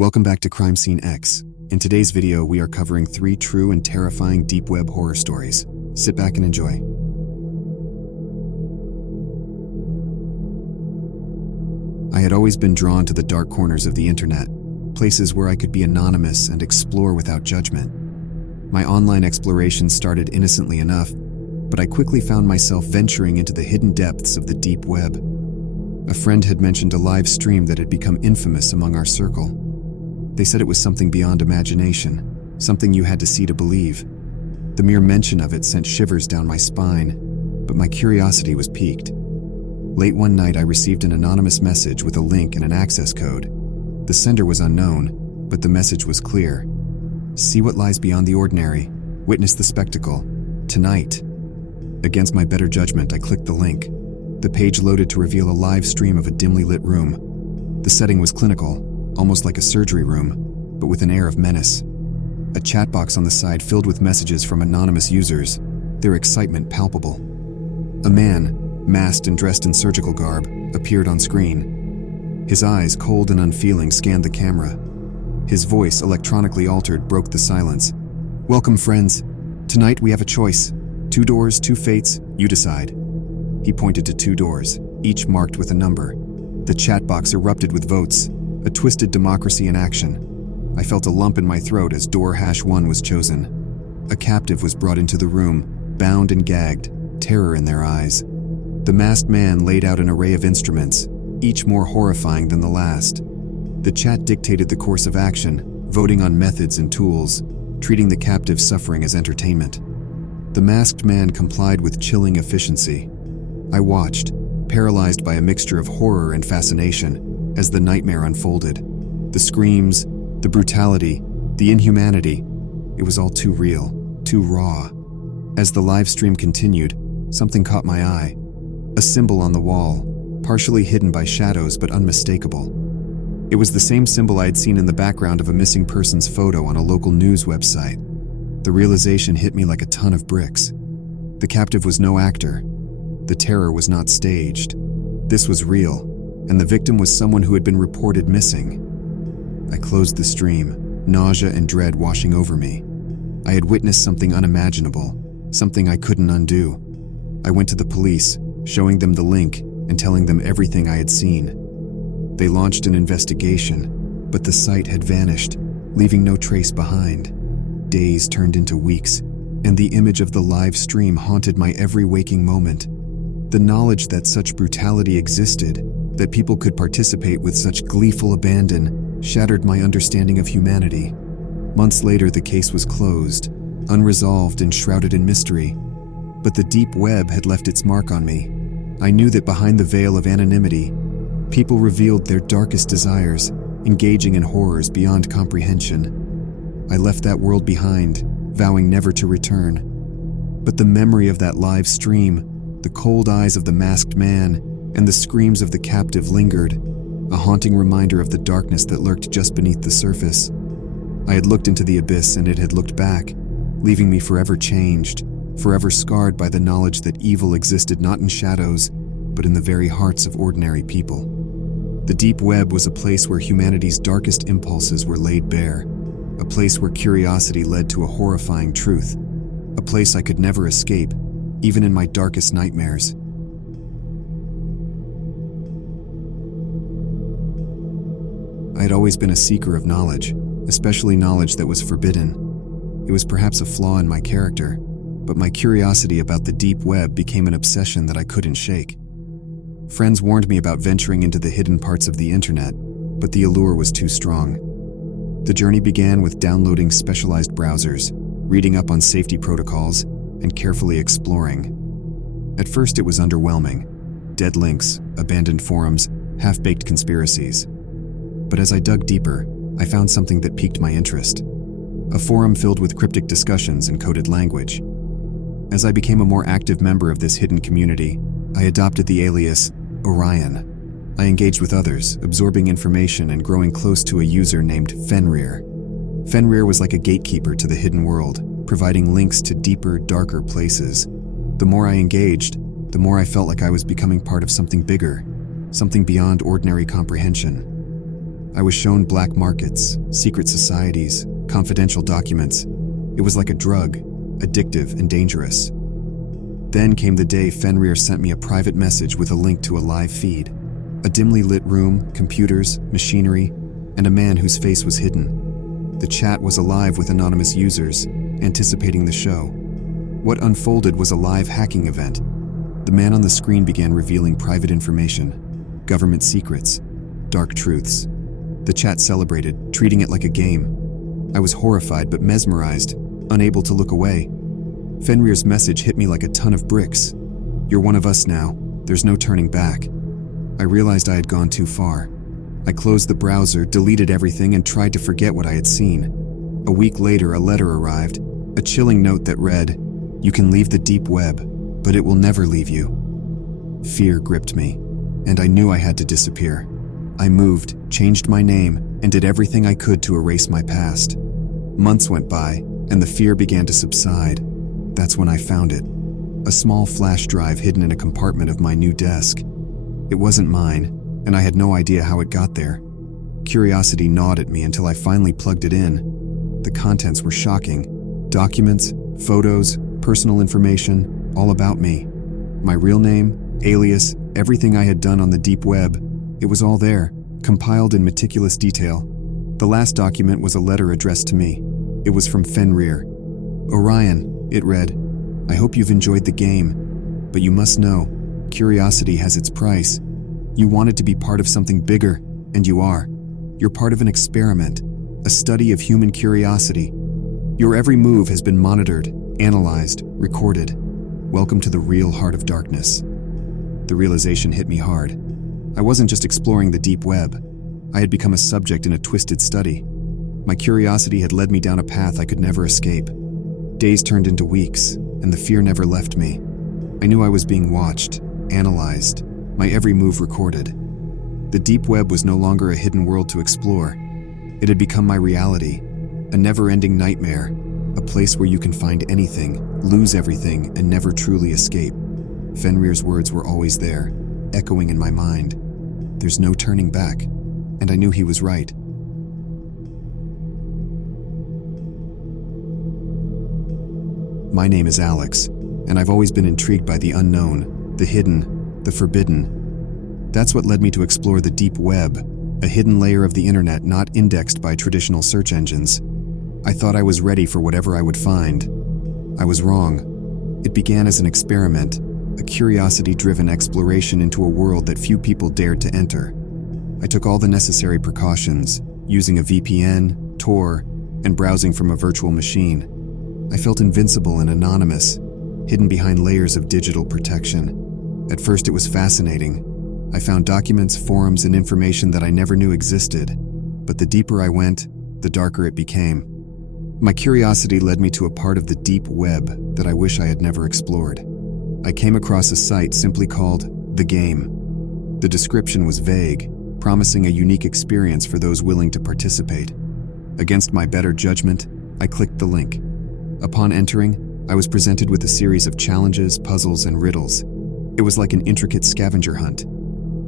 Welcome back to Crime Scene X. In today's video, we are covering 3 true and terrifying deep web horror stories. Sit back and enjoy. I had always been drawn to the dark corners of the internet, places where I could be anonymous and explore without judgment. My online exploration started innocently enough, but I quickly found myself venturing into the hidden depths of the deep web. A friend had mentioned a live stream that had become infamous among our circle. They said it was something beyond imagination, something you had to see to believe. The mere mention of it sent shivers down my spine, but my curiosity was piqued. Late one night, I received an anonymous message with a link and an access code. The sender was unknown, but the message was clear. See what lies beyond the ordinary. Witness the spectacle. Tonight. Against my better judgment, I clicked the link. The page loaded to reveal a live stream of a dimly lit room. The setting was clinical, almost like a surgery room, but with an air of menace. A chat box on the side filled with messages from anonymous users, their excitement palpable. A man, masked and dressed in surgical garb, appeared on screen. His eyes, cold and unfeeling, scanned the camera. His voice, electronically altered, broke the silence. "Welcome, friends. Tonight we have a choice. 2 doors, 2 fates, you decide." He pointed to 2 doors, each marked with a number. The chat box erupted with votes, a twisted democracy in action. I felt a lump in my throat as door #1 was chosen. A captive was brought into the room, bound and gagged, terror in their eyes. The masked man laid out an array of instruments, each more horrifying than the last. The chat dictated the course of action, voting on methods and tools, treating the captive's suffering as entertainment. The masked man complied with chilling efficiency. I watched, paralyzed by a mixture of horror and fascination, as the nightmare unfolded. The screams, the brutality, the inhumanity, it was all too real, too raw. As the live stream continued, something caught my eye. A symbol on the wall, partially hidden by shadows but unmistakable. It was the same symbol I had seen in the background of a missing person's photo on a local news website. The realization hit me like a ton of bricks. The captive was no actor. The terror was not staged. This was real, and the victim was someone who had been reported missing. I closed the stream, nausea and dread washing over me. I had witnessed something unimaginable, something I couldn't undo. I went to the police, showing them the link and telling them everything I had seen. They launched an investigation, but the site had vanished, leaving no trace behind. Days turned into weeks, and the image of the live stream haunted my every waking moment. The knowledge that such brutality existed, that people could participate with such gleeful abandon, shattered my understanding of humanity. Months later, the case was closed, unresolved and shrouded in mystery. But the deep web had left its mark on me. I knew that behind the veil of anonymity, people revealed their darkest desires, engaging in horrors beyond comprehension. I left that world behind, vowing never to return. But the memory of that live stream, the cold eyes of the masked man, and the screams of the captive lingered, a haunting reminder of the darkness that lurked just beneath the surface. I had looked into the abyss and it had looked back, leaving me forever changed, forever scarred by the knowledge that evil existed not in shadows, but in the very hearts of ordinary people. The deep web was a place where humanity's darkest impulses were laid bare, a place where curiosity led to a horrifying truth, a place I could never escape, even in my darkest nightmares. I had always been a seeker of knowledge, especially knowledge that was forbidden. It was perhaps a flaw in my character, but my curiosity about the deep web became an obsession that I couldn't shake. Friends warned me about venturing into the hidden parts of the internet, but the allure was too strong. The journey began with downloading specialized browsers, reading up on safety protocols, and carefully exploring. At first it was underwhelming. Dead links, abandoned forums, half-baked conspiracies. But as I dug deeper, I found something that piqued my interest. A forum filled with cryptic discussions and coded language. As I became a more active member of this hidden community, I adopted the alias Orion. I engaged with others, absorbing information and growing close to a user named Fenrir. Fenrir was like a gatekeeper to the hidden world, providing links to deeper, darker places. The more I engaged, the more I felt like I was becoming part of something bigger, something beyond ordinary comprehension. I was shown black markets, secret societies, confidential documents. It was like a drug, addictive and dangerous. Then came the day Fenrir sent me a private message with a link to a live feed. A dimly lit room, computers, machinery, and a man whose face was hidden. The chat was alive with anonymous users, anticipating the show. What unfolded was a live hacking event. The man on the screen began revealing private information, government secrets, dark truths. The chat celebrated, treating it like a game. I was horrified but mesmerized, unable to look away. Fenrir's message hit me like a ton of bricks. You're one of us now. There's no turning back. I realized I had gone too far. I closed the browser, deleted everything, and tried to forget what I had seen. A week later, a letter arrived, a chilling note that read, "You can leave the deep web, but it will never leave you." Fear gripped me, and I knew I had to disappear. I moved, changed my name, and did everything I could to erase my past. Months went by, and the fear began to subside. That's when I found it. A small flash drive hidden in a compartment of my new desk. It wasn't mine, and I had no idea how it got there. Curiosity gnawed at me until I finally plugged it in. The contents were shocking. Documents, photos, personal information, all about me. My real name, alias, everything I had done on the deep web. It was all there, compiled in meticulous detail. The last document was a letter addressed to me. It was from Fenrir. "Orion," it read, "I hope you've enjoyed the game, but you must know, curiosity has its price. You wanted to be part of something bigger, and you are. You're part of an experiment, a study of human curiosity. Your every move has been monitored, analyzed, recorded. Welcome to the real heart of darkness." The realization hit me hard. I wasn't just exploring the deep web. I had become a subject in a twisted study. My curiosity had led me down a path I could never escape. Days turned into weeks, and the fear never left me. I knew I was being watched, analyzed, my every move recorded. The deep web was no longer a hidden world to explore. It had become my reality, a never-ending nightmare, a place where you can find anything, lose everything, and never truly escape. Fenrir's words were always there, echoing in my mind. There's no turning back, and I knew he was right. My name is Alex, and I've always been intrigued by the unknown, the hidden, the forbidden. That's what led me to explore the deep web, a hidden layer of the internet not indexed by traditional search engines. I thought I was ready for whatever I would find. I was wrong. It began as an experiment, a curiosity-driven exploration into a world that few people dared to enter. I took all the necessary precautions, using a VPN, Tor, and browsing from a virtual machine. I felt invincible and anonymous, hidden behind layers of digital protection. At first it was fascinating. I found documents, forums, and information that I never knew existed. But the deeper I went, the darker it became. My curiosity led me to a part of the deep web that I wish I had never explored. I came across a site simply called The Game. The description was vague, promising a unique experience for those willing to participate. Against my better judgment, I clicked the link. Upon entering, I was presented with a series of challenges, puzzles, and riddles. It was like an intricate scavenger hunt.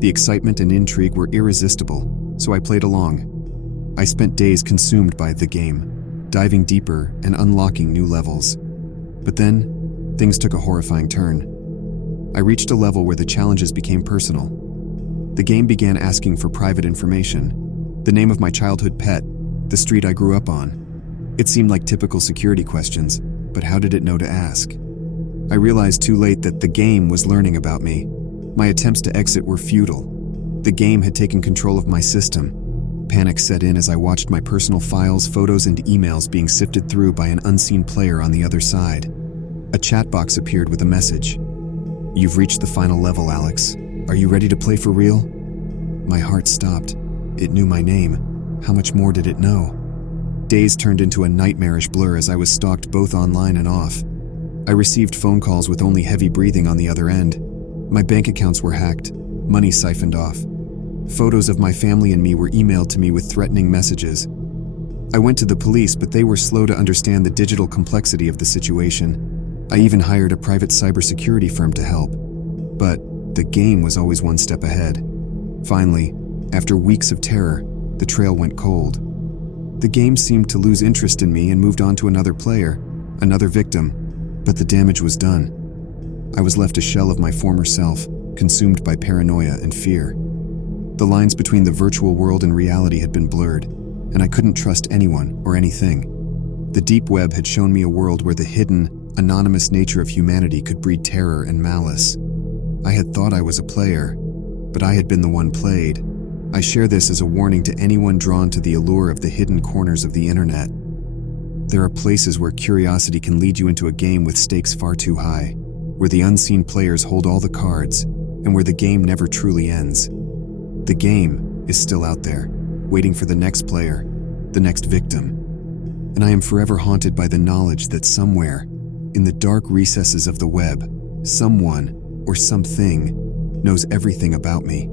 The excitement and intrigue were irresistible, so I played along. I spent days consumed by The Game, diving deeper and unlocking new levels. But then, things took a horrifying turn. I reached a level where the challenges became personal. The game began asking for private information, the name of my childhood pet, the street I grew up on. It seemed like typical security questions, but how did it know to ask? I realized too late that the game was learning about me. My attempts to exit were futile. The game had taken control of my system. Panic set in as I watched my personal files, photos, and emails being sifted through by an unseen player on the other side. A chat box appeared with a message. "You've reached the final level, Alex. Are you ready to play for real?" My heart stopped. It knew my name. How much more did it know? Days turned into a nightmarish blur as I was stalked both online and off. I received phone calls with only heavy breathing on the other end. My bank accounts were hacked, money siphoned off. Photos of my family and me were emailed to me with threatening messages. I went to the police, but they were slow to understand the digital complexity of the situation. I even hired a private cybersecurity firm to help. But the game was always one step ahead. Finally, after weeks of terror, the trail went cold. The game seemed to lose interest in me and moved on to another player, another victim, but the damage was done. I was left a shell of my former self, consumed by paranoia and fear. The lines between the virtual world and reality had been blurred, and I couldn't trust anyone or anything. The deep web had shown me a world where the hidden, anonymous nature of humanity could breed terror and malice. I had thought I was a player, but I had been the one played. I share this as a warning to anyone drawn to the allure of the hidden corners of the internet. There are places where curiosity can lead you into a game with stakes far too high, where the unseen players hold all the cards, and where the game never truly ends. The game is still out there, waiting for the next player, the next victim. And I am forever haunted by the knowledge that somewhere, in the dark recesses of the web, someone or something knows everything about me.